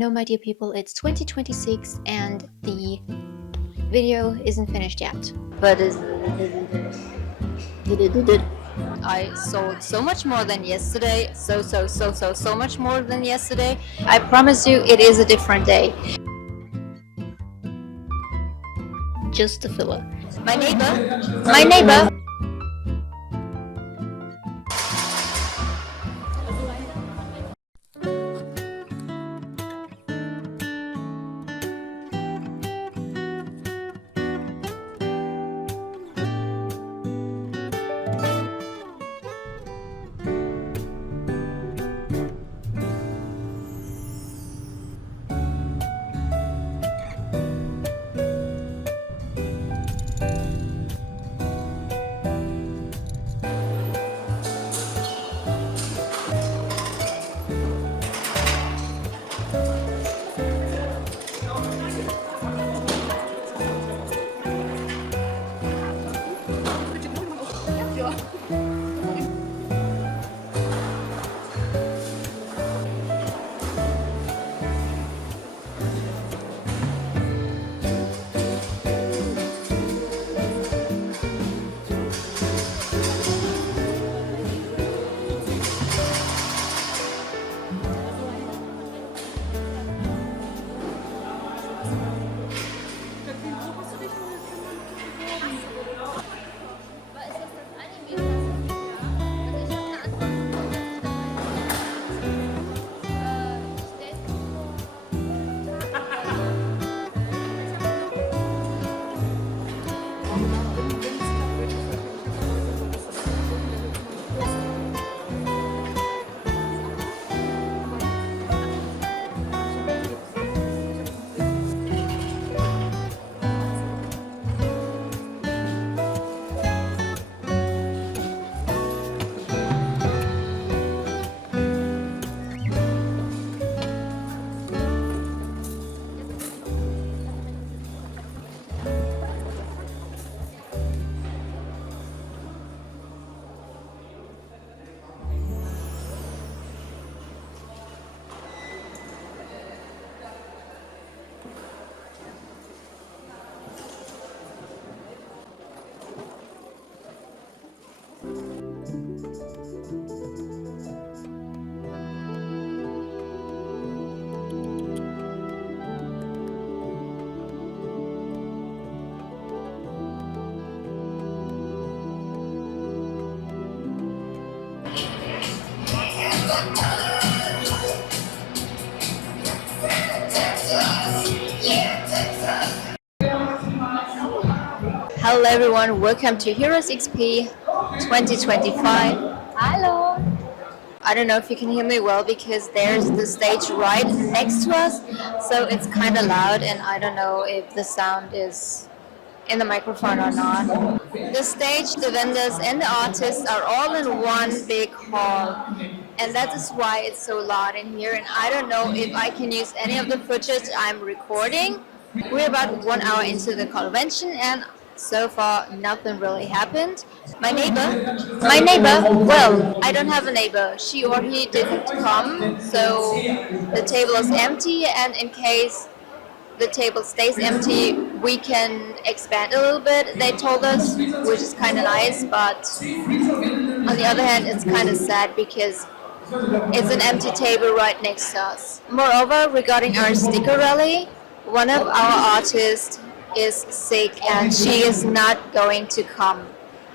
No, my dear people, it's 2026 and the video isn't finished yet. But I sold so much more than yesterday. So much more than yesterday. I promise you, it is a different day. Just a filler. My neighbor. Hello everyone, welcome to Heroes XP 2025. Hallo! I don't know if you can hear me well because there's the stage right next to us, so it's kind of loud and I don't know if the sound is in the microphone or not. The stage, the vendors and the artists are all in one big hall, and that is why it's so loud in here, and I don't know if I can use any of the footage I'm recording. We're about 1 hour into the convention and so far nothing really happened. My neighbor, well, I don't have a neighbor. She or he didn't come, so the table is empty, and in case the table stays empty, we can expand a little bit, they told us, which is kind of nice, but on the other hand, it's kind of sad because it's an empty table right next to us. Moreover, regarding our sticker rally, one of our artists is sick and she is not going to come.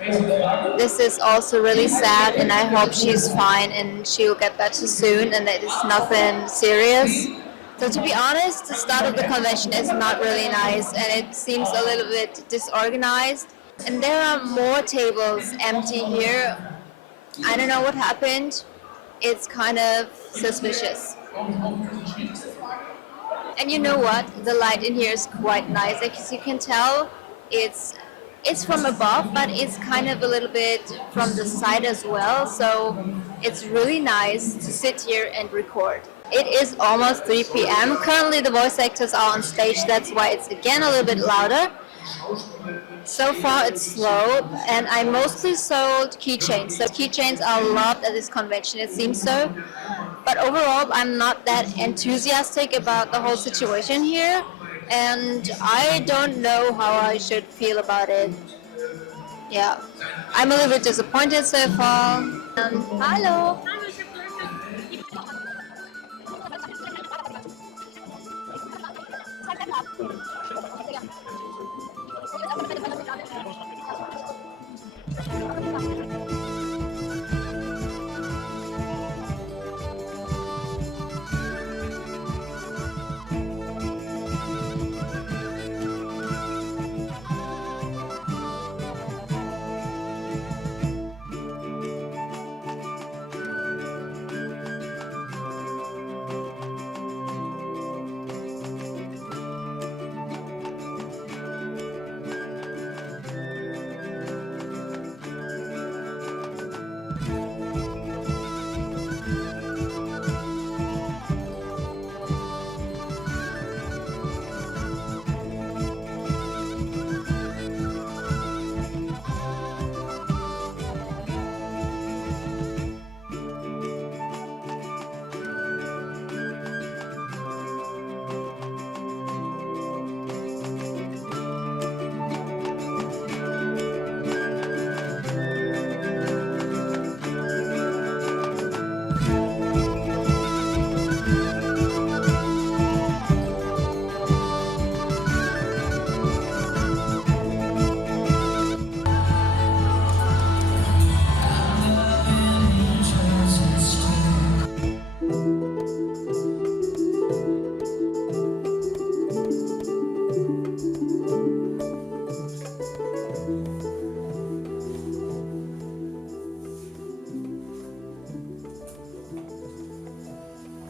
This is also really sad, and I hope she's fine and she'll get better soon and that it's nothing serious. So to be honest, the start of the convention is not really nice and it seems a little bit disorganized. And there are more tables empty here. I don't know what happened. It's kind of suspicious. And you know what? The light in here is quite nice. As you can tell, it's from above, but it's kind of a little bit from the side as well. So it's really nice to sit here and record. It is almost 3 p.m. Currently the voice actors are on stage, that's why it's again a little bit louder. So far it's slow, and I mostly sold keychains. So keychains are loved at this convention, it seems so. But overall, I'm not that enthusiastic about the whole situation here, and I don't know how I should feel about it. Yeah, I'm a little bit disappointed so far. Hello.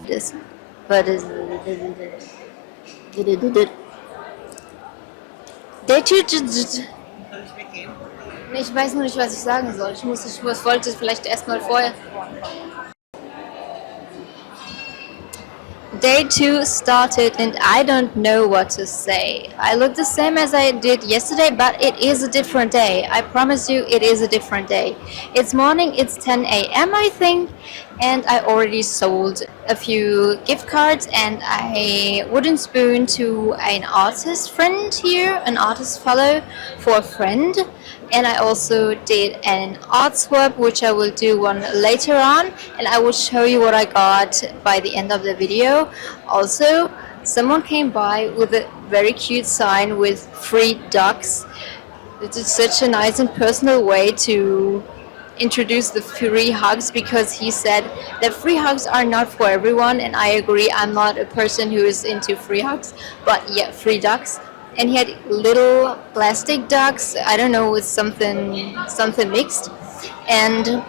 This, but is der Typ. Ich weiß nur nicht, was ich sagen soll. Ich wollte vielleicht erstmal vorher. Day 2 started and I don't know what to say. I look the same as I did yesterday, but it is a different day. I promise you, it is a different day. It's morning, it's 10 a.m. I think, and I already sold a few gift cards and a wooden spoon to an artist friend here, an artist fellow for a friend. And I also did an art swap, which I will do one later on, and I will show you what I got by the end of the video. Also, someone came by with a very cute sign with free ducks. It is such a nice and personal way to introduce the free hugs, because he said that free hugs are not for everyone, and I agree. I'm not a person who is into free hugs, but yeah, free ducks. And he had little plastic ducks, I don't know, with something mixed. And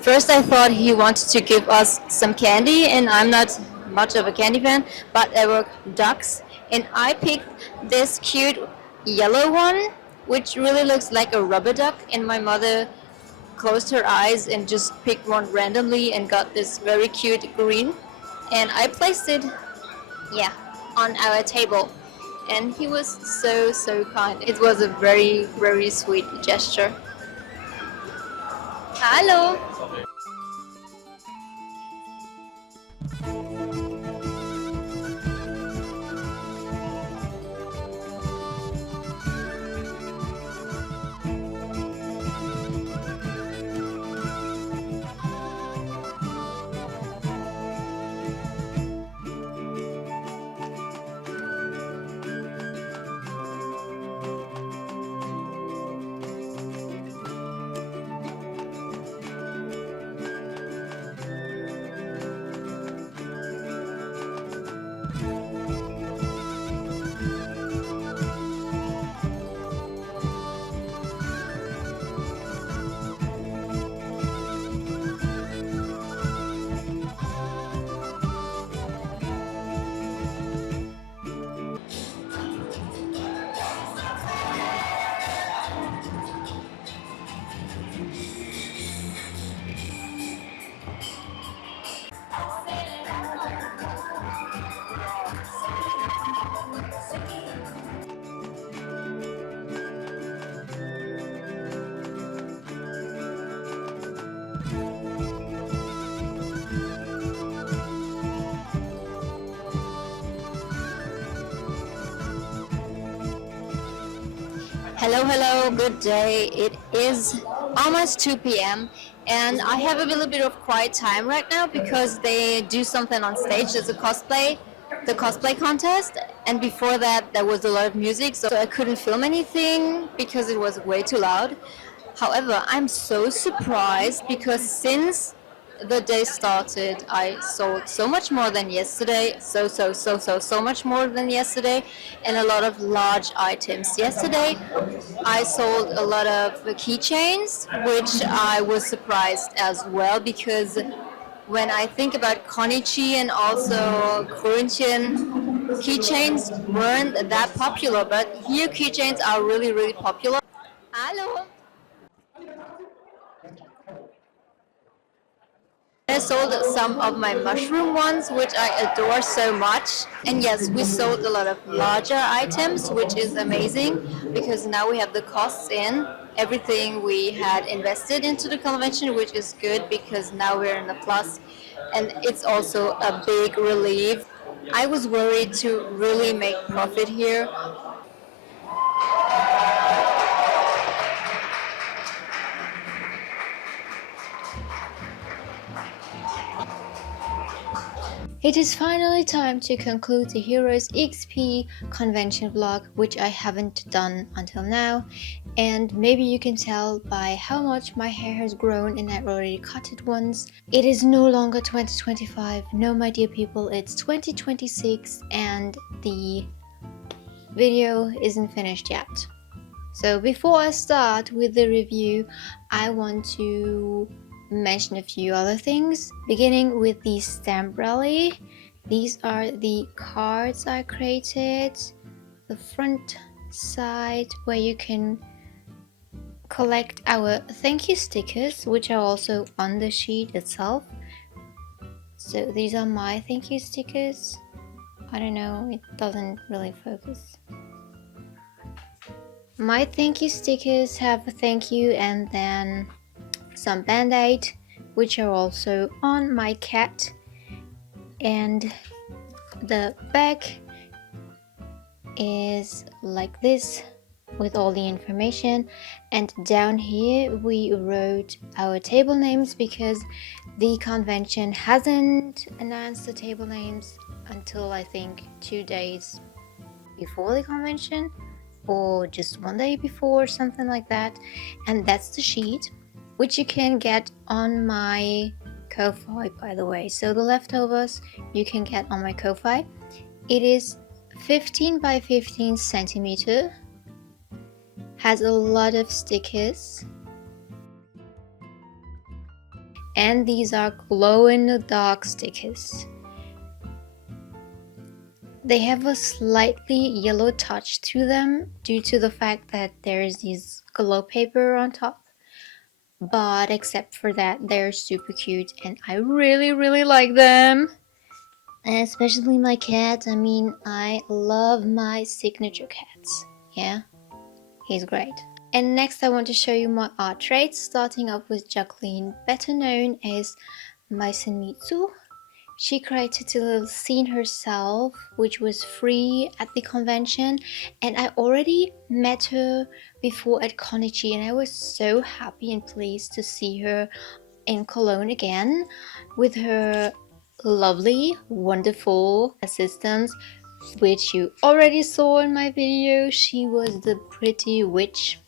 first I thought he wanted to give us some candy, and I'm not much of a candy fan, but there were ducks, and I picked this cute yellow one, which really looks like a rubber duck, and my mother closed her eyes and just picked one randomly and got this very cute green. And I placed it, yeah, on our table. And he was so kind. It was a very sweet gesture. Hallo. Hello, good day. It is almost 2 p.m. and I have a little bit of quiet time right now because they do something on stage. There's the cosplay contest, and before that there was a lot of music, so I couldn't film anything because it was way too loud. However, I'm so surprised because since the day started, I sold so much more than yesterday. So much more than yesterday, and a lot of large items. Yesterday, I sold a lot of keychains, which I was surprised as well because when I think about Konichi and also Corinthian, keychains weren't that popular, but here keychains are really popular. Hallo. I sold some of my mushroom ones, which I adore so much. And yes, we sold a lot of larger items, which is amazing because now we have the costs in everything we had invested into the convention, which is good because now we're in the plus. And it's also a big relief. I was worried to really make profit here. It is finally time to conclude the Heroes XP convention vlog, which I haven't done until now. And maybe you can tell by how much my hair has grown and I've already cut it once. It is no longer 2025, no my dear people, it's 2026 and the video isn't finished yet. So before I start with the review, I want to mention a few other things, beginning with the stamp rally. These are the cards I created, the front side where you can collect our thank you stickers, which are also on the sheet itself. So these are my thank you stickers. I don't know, it doesn't really focus. My thank you stickers have a thank you and then some band-aid, which are also on my cat, and the back is like this with all the information, and down here we wrote our table names because the convention hasn't announced the table names until I think 2 days before the convention or just 1 day before, something like that. And that's the sheet, which you can get on my Ko-fi, by the way. So the leftovers you can get on my Ko-fi. It is 15 by 15 centimeter, has a lot of stickers, and these are glow in the dark stickers. They have a slightly yellow touch to them due to the fact that there is this glow paper on top. But except for that, they're super cute and I really like them. And especially my cat. I mean, I love my signature cats. Yeah, he's great. And next I want to show you my art traits, starting off with Jacqueline, better known as Maisenmitsu. She created a little scene herself, which was free at the convention, and I already met her before at Konichi, and I was so happy and pleased to see her in Cologne again with her lovely, wonderful assistants, which you already saw in my video. She was the pretty witch.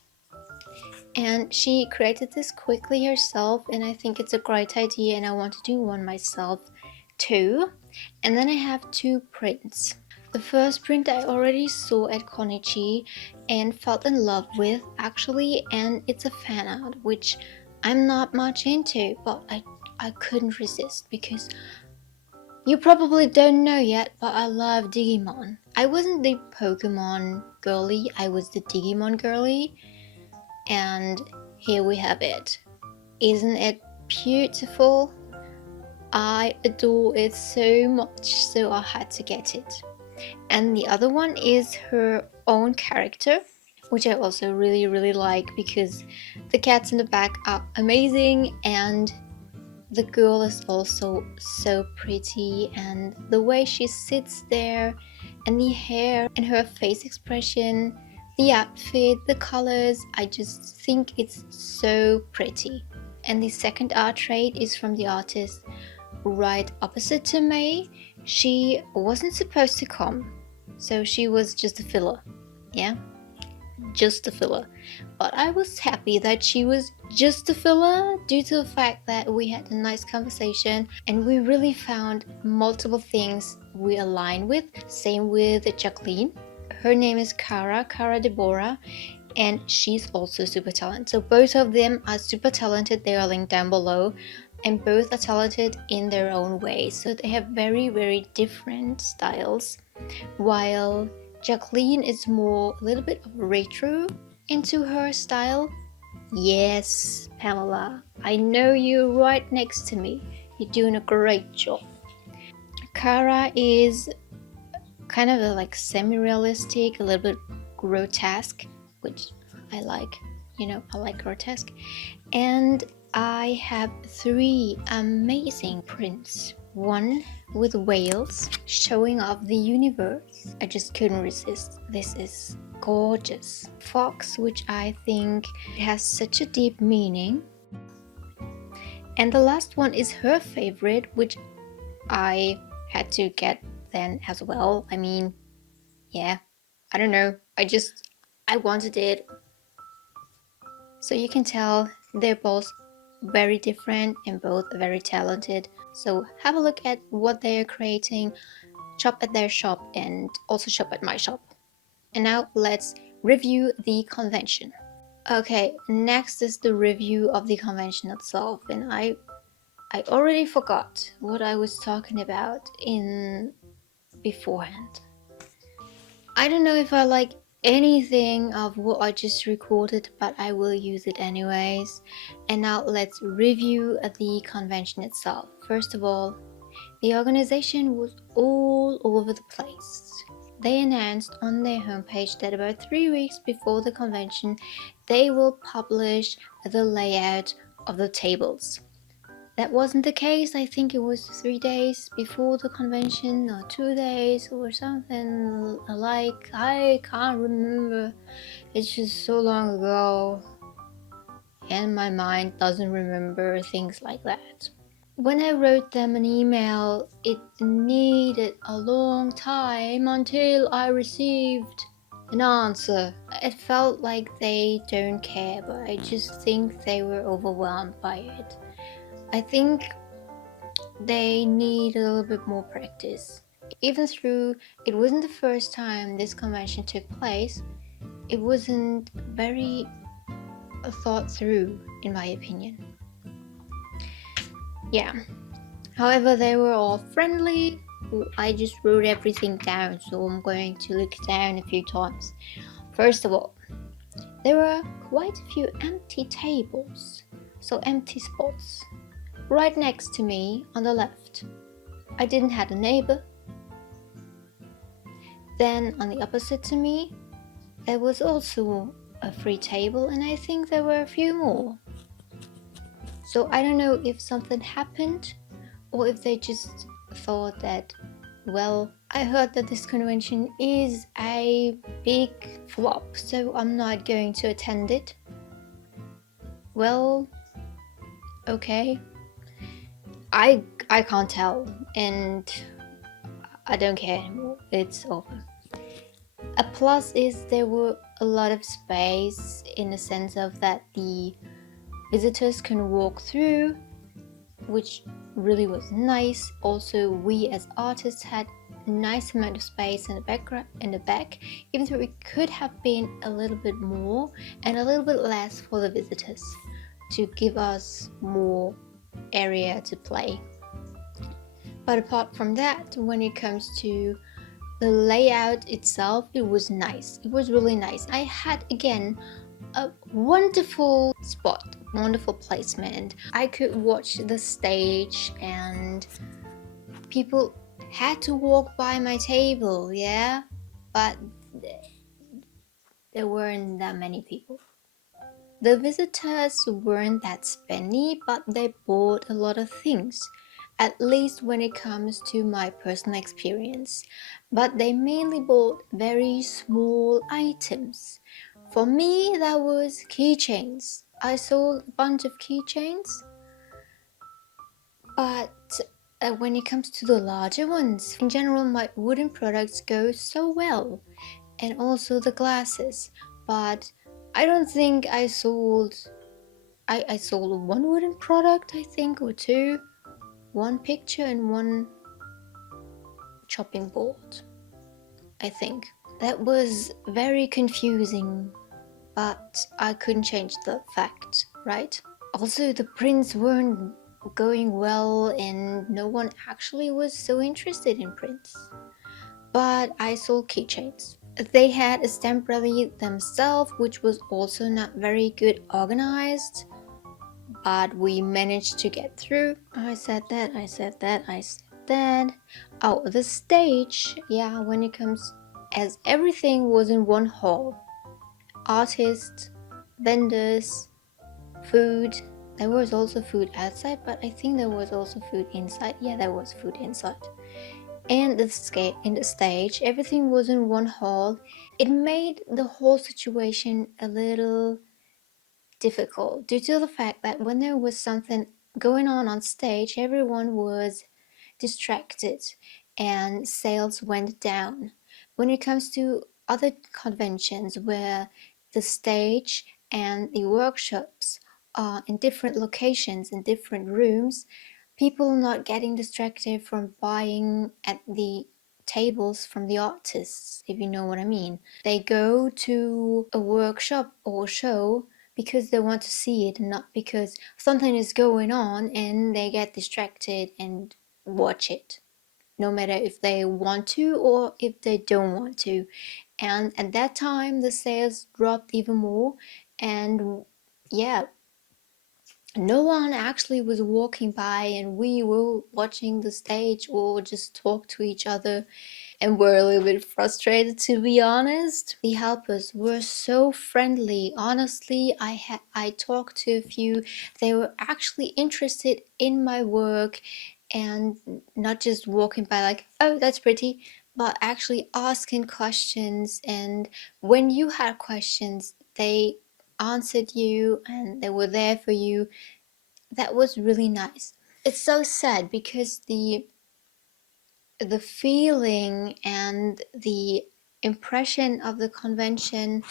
And she created this quickly herself, and I think it's a great idea, and I want to do one myself too. And then I have 2 prints. The first print I already saw at Konichi and fell in love with actually, and it's a fan art, which I'm not much into, but I couldn't resist because you probably don't know yet, but I love Digimon. I wasn't the Pokemon girly, I was the Digimon girly, and here we have it. Isn't it beautiful? I adore it so much, so I had to get it. And the other one is her own character, which I also really like because the cats in the back are amazing and the girl is also so pretty, and the way she sits there and the hair and her face expression, The outfit, the colors, I just think it's so pretty. And the second art trade is from the artist right opposite to me. She wasn't supposed to come, so she was just a filler. Yeah, just a filler. But I was happy that she was just a filler due to the fact that we had a nice conversation and we really found multiple things we align with. Same with Jacqueline. Her name is Cara Deborah, and she's also super talented. So both of them are super talented. They are linked down below, and both are talented in their own way. So they have very, very different styles, while Jacqueline is more a little bit of retro into her style. Yes, Pamela, I know you right next to me. You're doing a great job. Cara is kind of a, like semi-realistic, a little bit grotesque, which I like. You know, I like grotesque. And I have 3 amazing prints. One with whales showing off the universe. I just couldn't resist. This is gorgeous. Fox, which I think has such a deep meaning. And the last one is her favorite, which I had to get then as well. I mean, yeah, I don't know. I wanted it. So you can tell they're both very different and both very talented. So have a look at what they are creating, shop at their shop, and also shop at my shop. And now let's review the convention. Okay, next is the review of the convention itself, and I already forgot what I was talking about in beforehand. I don't know if I like anything of what I just recorded, but I will use it anyways. And now let's review the convention itself. First of all, the organization was all over the place. They announced on their homepage that about 3 weeks before the convention, they will publish the layout of the tables. That wasn't the case. I think it was 3 days before the convention or 2 days or something like. I can't remember. It's just so long ago and my mind doesn't remember things like that. When I wrote them an email, it needed a long time until I received an answer. It felt like they don't care, but I just think they were overwhelmed by it. I think they need a little bit more practice. Even though it wasn't the first time this convention took place, it wasn't very thought through, in my opinion. Yeah. However, they were all friendly. I just wrote everything down, so I'm going to look down a few times. First of all, there were quite a few empty tables, so empty spots. Right next to me on the left, I didn't have a neighbor. Then on the opposite to me, there was also a free table, and I think there were a few more. So I don't know if something happened or if they just thought that, well, I heard that this convention is a big flop, so I'm not going to attend it. Well, okay. I can't tell, and I don't care anymore. It's over. A plus is there were a lot of space in the sense of that the visitors can walk through, which really was nice. Also, we as artists had a nice amount of space in the back, even though it could have been a little bit more and a little bit less for the visitors to give us more area to play. But apart from that, when it comes to the layout itself, it was nice. It was really nice. I had again a wonderful spot, wonderful placement. I could watch the stage and people had to walk by my table, yeah, but there weren't that many people. The visitors weren't that spendy, but they bought a lot of things. at least when it comes to my personal experience. But they mainly bought very small items. For me, that was keychains. I sold a bunch of keychains, but when it comes to the larger ones, in general, my wooden products go so well, and also the glasses. But I don't think I sold. I sold one wooden product, I think, or two, one picture and one chopping board, I think. That was very confusing, but I couldn't change the fact, right? Also, the prints weren't going well, and no one actually was so interested in prints. But I sold keychains. They had a stamp rally themselves, which was also not very good organized, but we managed to get through. I said that. Oh, the stage, yeah, when it comes, as everything was in one hall. Artists, vendors, food. There was also food outside, but I think there was also food inside. Yeah, there was food inside. And in the stage, everything was in one hall. It made the whole situation a little difficult due to the fact that when there was something going on stage, everyone was distracted and sales went down. When it comes to other conventions where the stage and the workshops are in different locations, in different rooms, people are not getting distracted from buying at the tables from the artists, if you know what I mean. They go to a workshop or show because they want to see it, not because something is going on and they get distracted and watch it, no matter if they want to or if they don't want to. And at that time, the sales dropped even more. And yeah, no one actually was walking by, and we were watching the stage or just talk to each other, and we're a little bit frustrated, to be honest. The helpers were so friendly. Honestly, I talked to a few. They were actually interested in my work and not just walking by like, oh, that's pretty, but actually asking questions. And when you had questions, they answered you and they were there for you. That was really nice. It's so sad because the feeling and the impression of the convention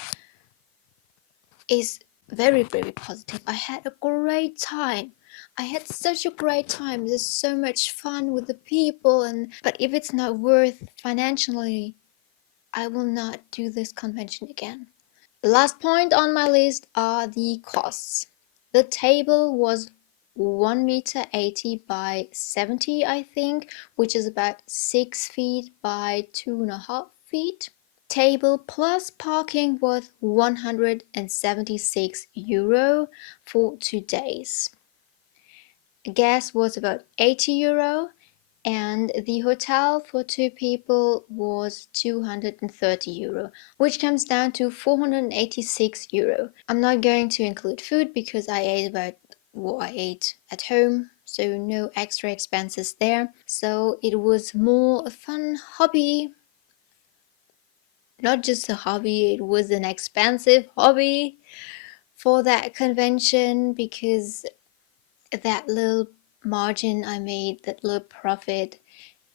is very, very positive. I had a great time. I had such a great time. There's so much fun with the people, and but if it's not worth financially, I will not do this convention again. The last point on my list are the costs. The table was 1 meter 80 by 70, I think, which is about 6 feet by 2.5 feet. Table plus parking was €176 for 2 days. Gas was about €80, and the hotel for 2 people was €230, which comes down to €486. I'm not going to include food because I ate about what I ate at home, so no extra expenses there. So it was more a fun hobby. Not just a hobby, it was an expensive hobby for that convention, because that little margin I made, that little profit,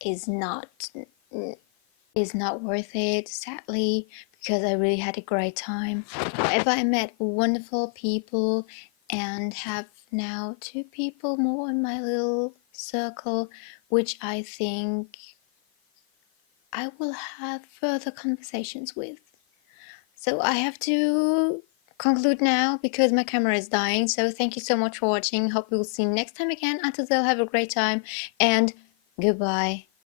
is not worth it, sadly, because I really had a great time. However, I met wonderful people and have now 2 people more in my little circle, which I think I will have further conversations with. So I have to conclude now because my camera is dying. So thank you so much for watching. Hope we will see you next time again. Until then, have a great time and goodbye.